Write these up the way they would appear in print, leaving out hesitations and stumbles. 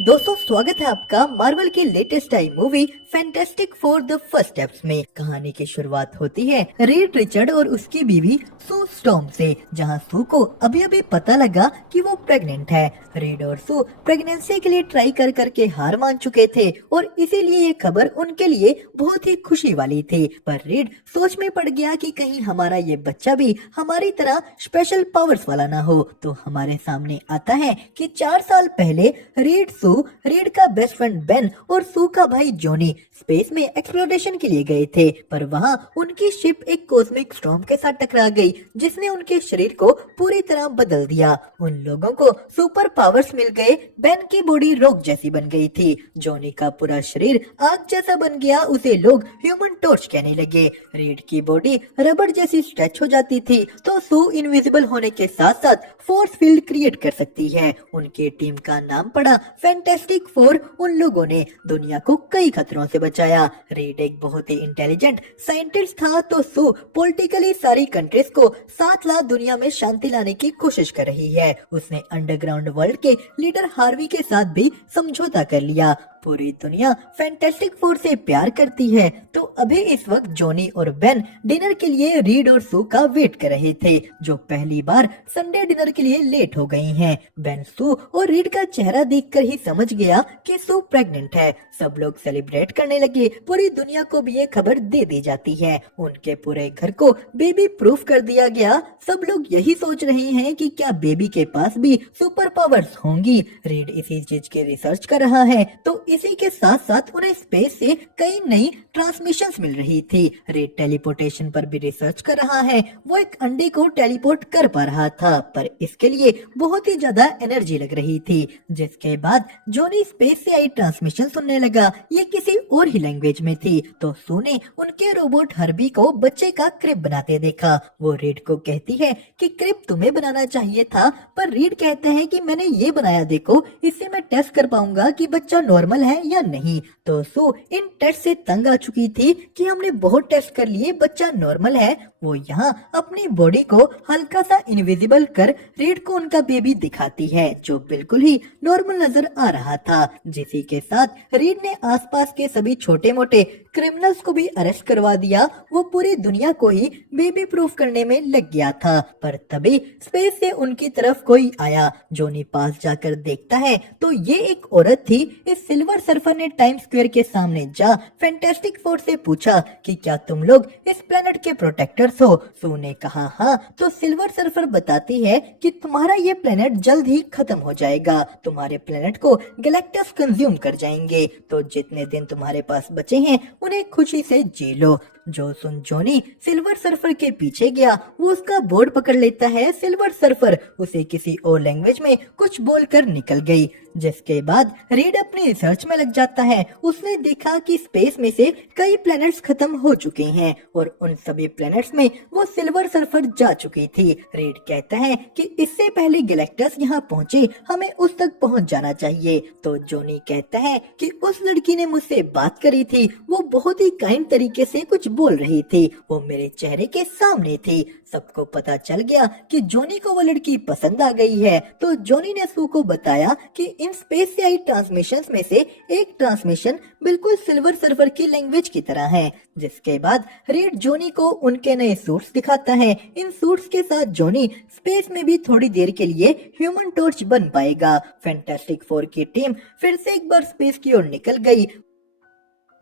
दोस्तों स्वागत है आपका मार्वल की latest I movie fantastic four the first steps में। कहानी की शुरुआत होती है रीड रिचर्ड और उसकी बीवी सू स्टॉर्म से, जहां सू को अभी अभी पता लगा कि वो प्रेग्नेंट है। रीड और सू प्रेगनेंसी के लिए ट्राई कर करके हार मान चुके थे और इसीलिए ये खबर उनके लिए बहुत ही खुशी वाली थी। पर रीड सोच में पड़ गया कि कहीं हमारा ये बच्चा भी हमारी तरह स्पेशल पावर्स वाला ना हो। तो हमारे सामने आता है कि 4 साल पहले रीड का बेस्ट फ्रेंड बेन और सू का भाई जॉनी स्पेस में एक्सप्लोरेशन के लिए गए थे, पर वहां उनकी शिप एक कॉस्मिक स्टॉर्म के साथ टकरा गई, जिसने उनके शरीर को पूरी तरह बदल दिया। उन लोगों को सुपर पावर्स मिल गए। बेन की बॉडी रॉक जैसी बन गई थी, जॉनी का पूरा शरीर आग जैसा बन गया, उसे लोग ह्यूमन टॉर्च कहने लगे। रीड की बॉडी रबड़ जैसी स्ट्रेच हो जाती थी, तो सू इनविजिबल होने के साथ साथ फोर्स फील्ड क्रिएट कर सकती है। उनकी टीम का नाम पड़ा फैंटास्टिक फोर। उन लोगों ने दुनिया को कई खतरों से बचाया। रीड एक बहुत ही इंटेलिजेंट साइंटिस्ट था, तो सू पॉलिटिकली सारी कंट्रीज को साथ ला दुनिया में शांति लाने की कोशिश कर रही है। उसने अंडरग्राउंड वर्ल्ड के लीडर हार्वी के साथ भी समझौता कर लिया। पूरी दुनिया फैंटास्टिक फोर से प्यार करती है। तो अभी इस वक्त जॉनी और बेन डिनर के लिए रीड और सू का वेट कर रहे थे, जो पहली बार संडे डिनर के लिए लेट हो गई हैं। बेन सू और रीड का चेहरा देखकर ही समझ गया कि सू प्रेग्नेंट है। सब लोग सेलिब्रेट करने लगे। पूरी दुनिया को भी ये खबर दे दी जाती है। उनके पूरे घर को बेबी प्रूफ कर दिया गया। सब लोग यही सोच रहे हैं कि क्या बेबी के पास भी सुपर पावर्स होंगी। रीड इसी चीज की रिसर्च कर रहा है, तो इसी के साथ साथ उन्हें स्पेस से कई नई ट्रांसमिशंस मिल रही थी। रीड टेलीपोर्टेशन पर भी रिसर्च कर रहा है। वो एक अंडे को टेलीपोर्ट कर पा रहा था, पर इसके लिए बहुत ही ज्यादा एनर्जी लग रही थी। जिसके बाद जॉनी स्पेस से आई ट्रांसमिशन सुनने लगा। ये किसी और ही लैंग्वेज में थी, तो सू ने उनके रोबोट हर्बी को बच्चे का क्रिब बनाते देखा। वो रीड को कहती है कि क्रिब तुम्हें बनाना चाहिए था, पर रीड कहते हैं कि मैंने ये बनाया, देखो इससे मैं टेस्ट कर पाऊंगा कि बच्चा नॉर्मल है या नहीं। तो सू इन टेस्ट से तंग आ चुकी थी कि हमने बहुत टेस्ट कर लिए, बच्चा नॉर्मल है। वो यहाँ अपनी बॉडी को हल्का सा इनविजिबल कर रीड को उनका बेबी दिखाती है, जो बिल्कुल ही नॉर्मल नजर आ रहा था। जिसी के साथ रीड ने आसपास के सभी छोटे मोटे क्रिमिनल्स को भी अरेस्ट करवा दिया। वो पूरी दुनिया को ही बेबी प्रूफ करने में लग गया था। पर तभी स्पेस से उनकी तरफ कोई आया। जॉनी पास जाकर देखता है तो ये एक औरत थी। इस सिल्वर सर्फर ने टाइम स्क्वायर के सामने जा फैंटास्टिक फोर से पूछा कि क्या तुम लोग इस प्लेनेट के प्रोटेक्टर्स हो। सू ने कहा हाँ। तो सिल्वर सर्फर बताती है कि तुम्हारा ये प्लेनेट जल्द ही खत्म हो जाएगा, तुम्हारे प्लेनेट को गैलेक्टस कंज्यूम कर जाएंगे, तो जितने दिन तुम्हारे पास बचे हैं उन्हें खुशी से जी लो। जो सुन जॉनी सिल्वर सर्फर के पीछे गया। वो उसका बोर्ड पकड़ लेता है। सिल्वर सर्फर उसे किसी और लैंग्वेज में कुछ बोलकर निकल गई। जिसके बाद रीड अपनी रिसर्च में लग जाता है। उसने देखा कि स्पेस में से कई प्लैनेट्स खत्म हो चुके हैं और उन सभी प्लैनेट्स में वो सिल्वर सर्फर जा चुकी थी। रीड कहता है कि इससे पहले गैलेक्टस यहाँ पहुँचे, हमें उस तक पहुँच जाना चाहिए। तो जॉनी कहता है कि उस लड़की ने मुझसे बात करी थी, वो बहुत ही काइंड तरीके से कुछ बोल रही थी, वो मेरे चेहरे के सामने थी। सबको पता चल गया कि जॉनी को वो लड़की पसंद आ गई है। तो जॉनी ने सू को बताया कि इन स्पेस से आई ट्रांसमिशंस में से एक ट्रांसमिशन बिल्कुल सिल्वर सर्फर की लैंग्वेज की तरह है। जिसके बाद रीड जॉनी को उनके नए सूट्स दिखाता है। इन सूट्स के साथ जॉनी स्पेस में भी थोड़ी देर के लिए ह्यूमन टॉर्च बन पाएगा। फैंटास्टिक फोर की टीम फिर से एक बार स्पेस की ओर निकल गई।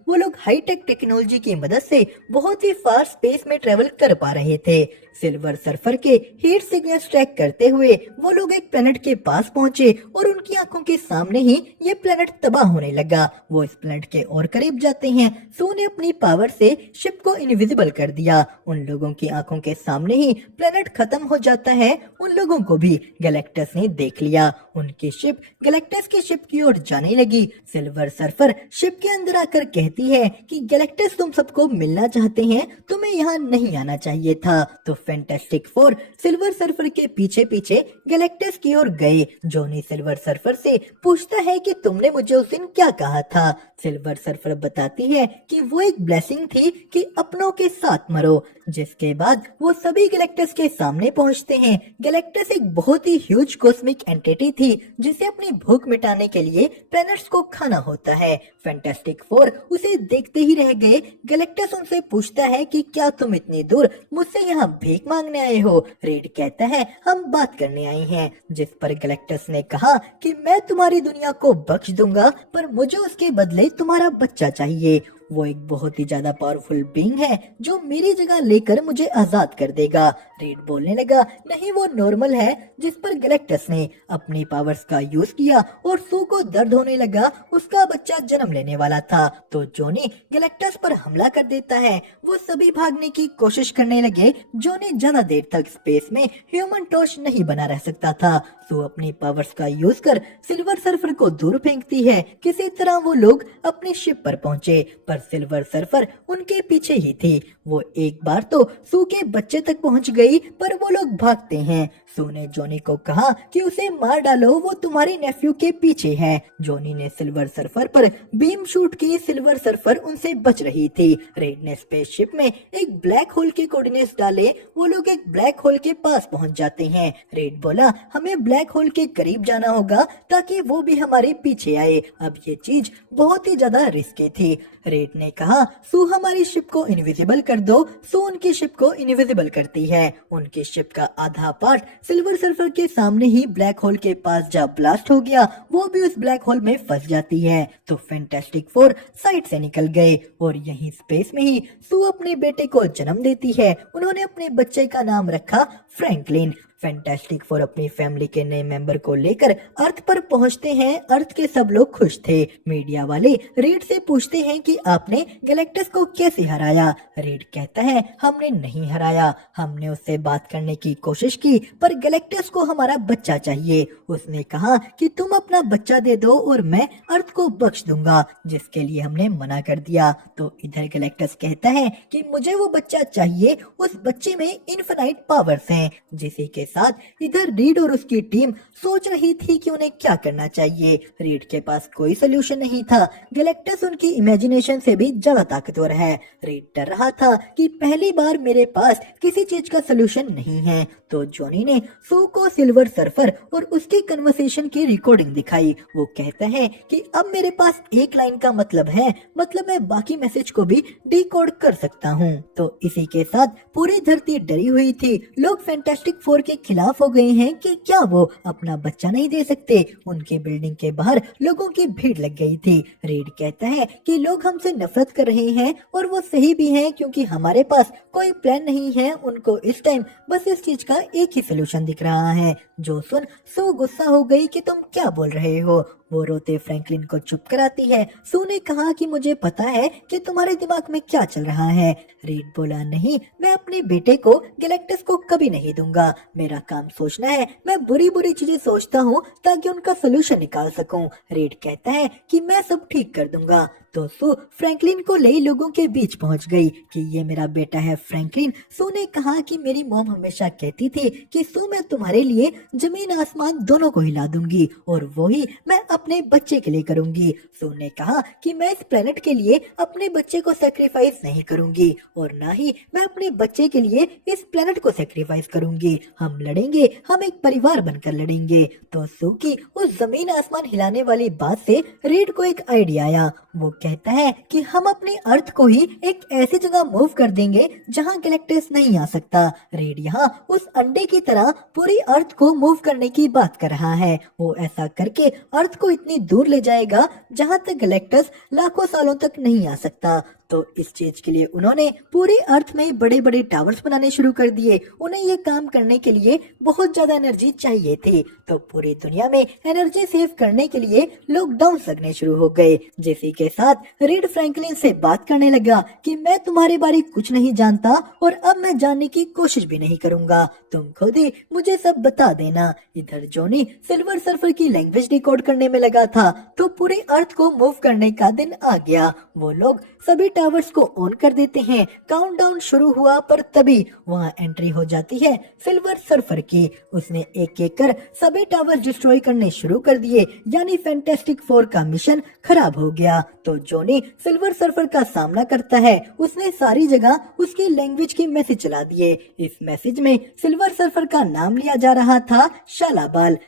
वो लोग हाईटेक टेक्नोलॉजी की मदद से बहुत ही फार स्पेस में ट्रेवल कर पा रहे थे। सिल्वर सर्फर के हीट सिग्नल्स ट्रैक करते हुए वो लोग एक प्लेनेट के पास पहुंचे और उनकी आंखों के सामने ही ये प्लेनेट तबाह होने लगा। वो इस प्लेनेट के और करीब जाते हैं। सू ने अपनी पावर से शिप को इनविजिबल कर दिया। उन लोगों की आंखों के सामने ही प्लेनेट खत्म हो जाता है। उन लोगों को भी गैलेक्टस ने देख लिया। उनकी शिप गैलेक्टस की शिप की ओर जाने लगी। सिल्वर सर्फर शिप के अंदर आकर कहती है कि गैलेक्टस तुम सबको मिलना चाहते हैं, तुम्हें यहाँ नहीं आना चाहिए था। तो फैंटास्टिक फोर सिल्वर सर्फर के पीछे पीछे गैलेक्टस की ओर गए। जॉनी सिल्वर सर्फर से पूछता है कि तुमने मुझे उस दिन क्या कहा था। सिल्वर सर्फर बताती है कि वो एक ब्लेसिंग थी कि अपनों के साथ मरो। जिसके बाद वो सभी गैलेक्टस के सामने पहुंचते हैं। गैलेक्टस एक बहुत ही ह्यूज कॉस्मिक एंटिटी थी। थी जिसे अपनी भूख मिटाने के लिए प्लैनेट्स को खाना होता है। फैंटास्टिक फोर उसे देखते ही रह गए। गैलेक्टस उनसे पूछता है कि क्या तुम इतनी दूर मुझसे यहाँ भीख मांगने आए हो? रेड कहता है हम बात करने आए हैं, जिस पर गैलेक्टस ने कहा कि मैं तुम्हारी दुनिया को बख्श दूंगा, पर मुझे उसके बदले तुम्हारा बच्चा चाहिए। वो एक बहुत ही ज्यादा पावरफुल बीइंग है जो मेरी जगह लेकर मुझे आजाद कर देगा। रेड बोलने लगा नहीं, वो नॉर्मल है, जिस पर गैलेक्टस ने अपनी पावर्स का यूज किया और सू को दर्द होने लगा। उसका बच्चा जन्म लेने वाला था तो जॉनी गैलेक्टस पर हमला कर देता है। वो सभी भागने की कोशिश करने लगे। जॉनी ज्यादा देर तक स्पेस में ह्यूमन टॉर्च नहीं बना रह सकता था। सू अपनी पावर्स का यूज कर सिल्वर सर्फर को दूर फेंकती है। किसी तरह वो लोग अपनी शिप पर पहुंचे, पर सिल्वर सर्फर उनके पीछे ही थी। वो एक बार तो सू के बच्चे तक पहुंच गई, पर वो लोग भागते हैं। सू ने जॉनी को कहा कि उसे मार डालो, वो तुम्हारी नेफ्यू के पीछे है। जॉनी ने सिल्वर सर्फर पर बीम शूट की। सिल्वर सर्फर उनसे बच रही थी। रेड ने स्पेसशिप में एक ब्लैक होल के कोऑर्डिनेट्स डाले। वो लोग एक ब्लैक होल के पास पहुंच जाते हैं। रेड बोला हमें ब्लैक होल के करीब जाना होगा ताकि वो भी हमारे पीछे आए। अब ये चीज बहुत ही ज्यादा रिस्की थी। रेड ने कहा सू हमारी शिप को इनविजिबल कर दो। सू उनकी शिप को इनविजिबल करती है। उनकी शिप का आधा पार्ट सिल्वर सर्फर के सामने ही ब्लैक होल के पास जा ब्लास्ट हो गया। वो भी उस ब्लैक होल में फंस जाती है। तो फैंटास्टिक फोर साइड से निकल गए और यहीं स्पेस में ही सू अपने बेटे को जन्म देती है। उन्होंने अपने बच्चे का नाम रखा फ्रैंकलिन। फैंटास्टिक फोर अपनी फैमिली के नए मेंबर को लेकर अर्थ पर पहुंचते हैं। अर्थ के सब लोग खुश थे। मीडिया वाले रेड से पूछते हैं कि आपने गैलेक्टस को कैसे हराया? रेड कहता है हमने नहीं हराया, हमने उससे बात करने की कोशिश की, पर गैलेक्टस को हमारा बच्चा चाहिए। उसने कहा कि तुम अपना बच्चा दे दो और मैं अर्थ को बख्श दूंगा, जिसके लिए हमने मना कर दिया। तो इधर गैलेक्टस कहता है कि मुझे वो बच्चा चाहिए, उस बच्चे में इनफिनाइट पावर्स हैं। जिसी के साथ इधर रीड और उसकी टीम सोच रही थी कि उन्हें क्या करना चाहिए। रीड के पास कोई सोल्यूशन नहीं था। गैलेक्टस उनकी इमेजिनेशन से भी ज्यादा ताकतवर है। रीड डर रहा था कि पहली बार मेरे पास किसी चीज का सोल्यूशन नहीं है। तो जॉनी ने सू को सिल्वर सर्फर और उसकी कन्वर्सेशन की रिकॉर्डिंग दिखाई। वो कहता है कि अब मेरे पास एक लाइन का मतलब है, मतलब मैं बाकी मैसेज को भी डिकोड कर सकता हूँ। तो इसी के साथ पूरी धरती डरी हुई थी। लोग फैंटास्टिक फोर के खिलाफ हो गए हैं कि क्या वो अपना बच्चा नहीं दे सकते। उनकी बिल्डिंग के बाहर लोगों की भीड़ लग गई थी। रेड कहता है कि लोग हमसे नफरत कर रहे हैं और वो सही भी हैं, क्योंकि हमारे पास कोई प्लान नहीं है। उनको इस टाइम बस इस चीज का एक ही सोल्यूशन दिख रहा है। जो सुन सू गुस्सा हो गई कि तुम क्या बोल रहे हो। वो रोते फ्रैंकलिन को चुप कराती है। सू ने कहा कि मुझे पता है कि तुम्हारे दिमाग में क्या चल रहा है। रीड बोला नहीं, मैं अपने बेटे को गैलेक्टस को कभी नहीं दूंगा। मेरा काम सोचना है। मैं बुरी बुरी चीजें सोचता हूँ ताकि उनका सोल्यूशन निकाल सकूं। रीड कहता है कि मैं सब ठीक कर दूंगा। तो सू फ्रैंकलिन को ले लोगों के बीच पहुंच गई कि ये मेरा बेटा है फ्रैंकलिन। सू ने कहा कि मेरी मॉम हमेशा कहती थी कि सू मैं तुम्हारे लिए जमीन आसमान दोनों को हिला दूंगी और वो ही मैं अपने बच्चे के लिए करूंगी। सू ने कहा कि मैं इस प्लेनेट के लिए अपने बच्चे को सैक्रिफाइस नहीं करूंगी और ना ही मैं अपने बच्चे के लिए इस प्लेनेट को सैक्रिफाइस करूंगी। हम लड़ेंगे, हम एक परिवार बनकर लड़ेंगे। तो सू की उस जमीन आसमान हिलाने वाली बात से रीड को एक आइडिया आया। वो कहता है कि हम अपने अर्थ को ही एक ऐसी जगह मूव कर देंगे जहां गैलेक्टस नहीं आ सकता। रेड यहाँ उस अंडे की तरह पूरी अर्थ को मूव करने की बात कर रहा है। वो ऐसा करके अर्थ को इतनी दूर ले जाएगा जहां तक गैलेक्टस लाखों सालों तक नहीं आ सकता। तो इस चीज के लिए उन्होंने पूरी अर्थ में बड़े बड़े टावर्स बनाने शुरू कर दिए। उन्हें ये काम करने के लिए बहुत ज्यादा एनर्जी चाहिए थी। तो पूरी दुनिया में एनर्जी सेव करने के लिए लॉकडाउन लगने शुरू हो गए। जिसी के साथ रीड फ्रैंकलिन से बात करने लगा कि मैं तुम्हारे बारे कुछ नहीं जानता और अब मैं जानने की कोशिश भी नहीं करूंगा। तुम खुद ही मुझे सब बता देना। इधर जॉनी सिल्वर सर्फर की लैंग्वेज डिकोड करने में लगा था। तो पूरे अर्थ को मूव करने का दिन आ गया। वो लोग सभी टावर्स को ऑन कर देते हैं। काउंटडाउन शुरू हुआ, पर तभी वहाँ एंट्री हो जाती है सिल्वर सर्फर की। उसने एक एक कर सभी टावर डिस्ट्रॉय करने शुरू कर दिए, यानी फैंटास्टिक फोर का मिशन खराब हो गया। तो जॉनी सिल्वर सर्फर का सामना करता है। उसने सारी जगह उसकी लैंग्वेज के मैसेज चला दिए। इस मैसेज में सिल्वर सर्फर का नाम लिया जा रहा था शालाबाल।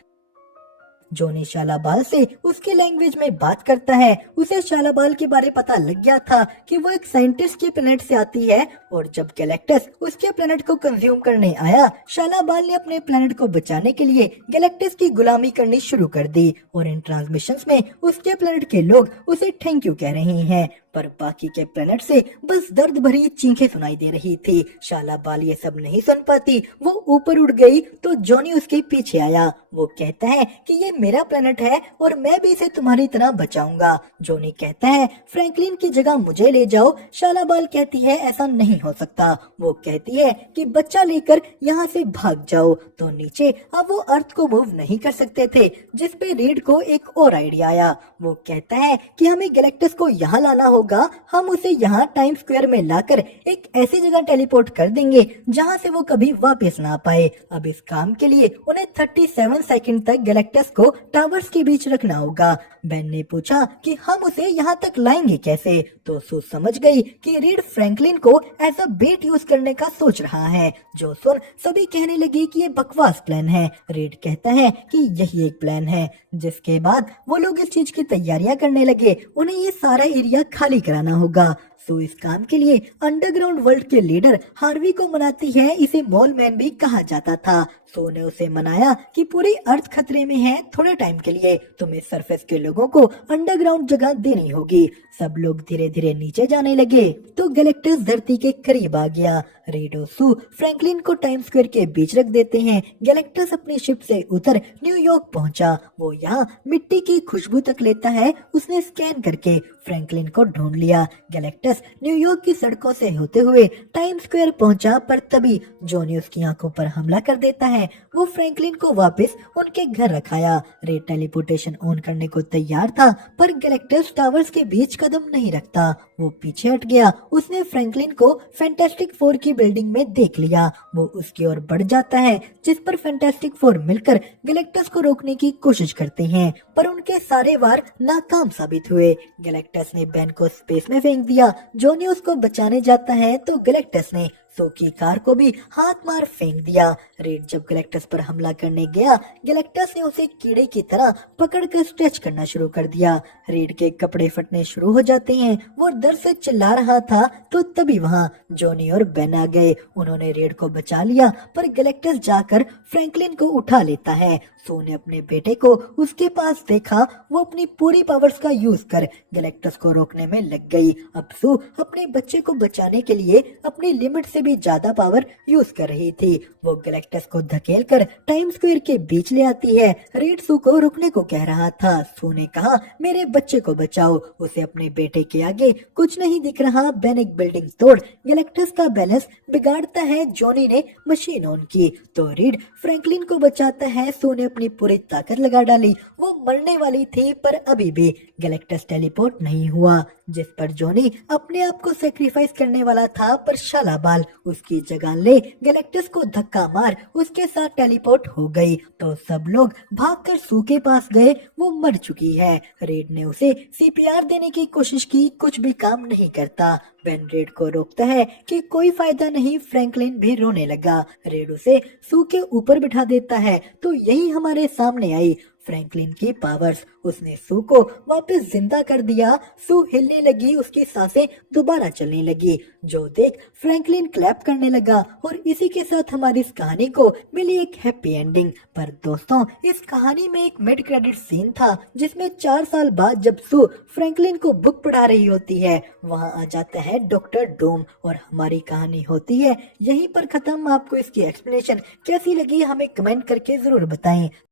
जोनी शालाबाल से उसके लैंग्वेज में बात करता है। उसे शालाबाल के बारे पता लग गया था कि वो एक साइंटिस्ट के प्लेनेट से आती है और जब गैलेक्टस उसके प्लेनेट को कंज्यूम करने आया, शालाबाल ने अपने प्लेनेट को बचाने के लिए गैलेक्टस की गुलामी करनी शुरू कर दी और इन ट्रांसमिशंस में उसके प्लेनेट के लोग उसे थैंक यू कह रहे हैं, पर बाकी के प्लेनेट से बस दर्द भरी चीखें सुनाई दे रही थी। शालाबाल ये सब नहीं सुन पाती, वो ऊपर उड़ गई तो जॉनी उसके पीछे आया। वो कहता है कि ये मेरा प्लेनेट है और मैं भी इसे तुम्हारी तरह बचाऊंगा। जॉनी कहता है फ्रैंकलिन की जगह मुझे ले जाओ। शालाबाल कहती है ऐसा नहीं हो सकता। वो कहती है कि बच्चा लेकर यहाँ से भाग जाओ। तो नीचे अब वो अर्थ को मूव नहीं कर सकते थे, जिसपे रीड को एक और आइडिया आया। वो कहता है कि हमें गैलेक्टस को यहाँ लाना होगा। हम उसे यहाँ टाइम स्क्वायर में लाकर एक ऐसी जगह टेलीपोर्ट कर देंगे जहाँ से वो कभी वापस ना पाए। अब इस काम के लिए उन्हें 37 सेकंड तक गैलेक्टस को टावर्स के बीच रखना होगा। बेन ने पूछा कि हम उसे यहाँ तक लाएंगे कैसे, तो सू समझ गई कि रीड फ्रैंकलिन को एज अ बेट यूज करने का सोच रहा है। जो सुन सभी कहने लगी कि ये बकवास प्लान है। रीड कहता है कि यही एक प्लान है। जिसके बाद वो लोग इस चीज की तैयारियां करने लगे। उन्हें ये सारा एरिया खाली कराना होगा। सो इस काम के लिए अंडरग्राउंड वर्ल्ड के लीडर हार्वी को मनाती है। इसे मॉल मैन भी कहा जाता था। सो ने उसे मनाया कि पूरी अर्थ खतरे में है, थोड़े टाइम के लिए तुम्हें सरफेस के लोगों को अंडरग्राउंड जगह देनी होगी। सब लोग धीरे धीरे नीचे जाने लगे तो गैलेक्टस धरती के करीब आ गया। रीड और सू फ्रैंकलिन को टाइम स्क्वायर के बीच रख देते हैं। गैलेक्टस अपनी शिप से उतर न्यूयॉर्क पहुंचा। वो यहाँ मिट्टी की खुशबू तक लेता है। उसने स्कैन करके फ्रैंकलिन को ढूंढ लिया। गैलेक्टस न्यूयॉर्क की सड़कों से होते हुए टाइम स्क्वायर पहुंचा, पर तभी जॉनी उसकी आंखों पर हमला कर देता है। वो फ्रैंकलिन को वापस उनके घर रखाया। रे टेलीपोर्टेशन ऑन करने को तैयार था, पर गैलेक्टस टावर्स के बीच कदम नहीं रखता। वो पीछे हट गया। उसने फ्रैंकलिन को फैंटास्टिक फोर की बिल्डिंग में देख लिया। वो उसकी ओर बढ़ जाता है, जिस पर फैंटास्टिक फोर मिलकर गैलेक्टस को रोकने की कोशिश करते हैं, पर उनके सारे वार नाकाम साबित हुए। गैलेक्टस ने बेन को स्पेस में फेंक दिया। जॉनी उसको बचाने जाता है तो गैलेक्टस ने सो की कार को भी हाथ मार फेंक दिया। रेड जब गैलेक्टस पर हमला करने गया, गैलेक्टस ने उसे कीड़े की तरह पकड़कर स्ट्रेच करना शुरू कर दिया। रेड के कपड़े फटने शुरू हो जाते हैं। वो दर्द से चिल्ला रहा था तो तभी वहाँ जॉनी और बेन आ गए। उन्होंने रेड को बचा लिया, पर गैलेक्टस जाकर फ्रैंकलिन को उठा लेता है। सो ने अपने बेटे को उसके पास देखा। वो अपनी पूरी पावर्स का यूज कर गैलेक्टस को रोकने में लग गई। अब सू अपने बच्चे को बचाने के लिए अपनी लिमिट से भी ज्यादा पावर यूज कर रही थी। वो गैलेक्टस को धकेल कर टाइम स्क्वायर के बीच ले आती है। रेड सू को रुकने को कह रहा था। सू ने कहा मेरे बच्चे को बचाओ। उसे अपने बेटे के आगे कुछ नहीं दिख रहा। बेन एक बिल्डिंग तोड़ गैलेक्टस का बैलेंस बिगाड़ता है। जॉनी ने मशीन ऑन की तो रीड फ्रैंकलिन को बचाता है। सू ने अपनी पूरी ताकत लगा डाली। वो मरने वाली थी, पर अभी भी गैलेक्टस टेलीपोर्ट नहीं हुआ, जिस पर जॉनी अपने आप को सेक्रीफाइस करने वाला था, पर शालाबाल उसकी जगह ले गैलेक्टस को धक्का मार उसके साथ टेलीपोर्ट हो गई। तो सब लोग भागकर सू के पास गए। वो मर चुकी है। रेड ने उसे सीपीआर देने की कोशिश की, कुछ भी काम नहीं करता। बेन रेड को रोकता है कि कोई फायदा नहीं। फ्रैंकलिन भी रोने लगा। रेड उसे सू के ऊपर बिठा देता है तो यही हमारे सामने आई फ्रैंकलिन की पावर्स। उसने सू को वापस जिंदा कर दिया। सू हिलने लगी, उसकी सांसें दोबारा चलने लगी। जो देख फ्रैंकलिन क्लैप करने लगा और इसी के साथ हमारी इस कहानी को मिली एक हैप्पी एंडिंग। पर दोस्तों, इस कहानी में एक मिड क्रेडिट सीन था, जिसमें 4 साल बाद जब सू फ्रैंकलिन को बुक पढ़ा रही होती है, वहाँ आ जाता है डॉक्टर डूम और हमारी कहानी होती है यहीं पर खत्म। आपको इसकी एक्सप्लेनेशन कैसी लगी हमें कमेंट करके जरूर बताएं।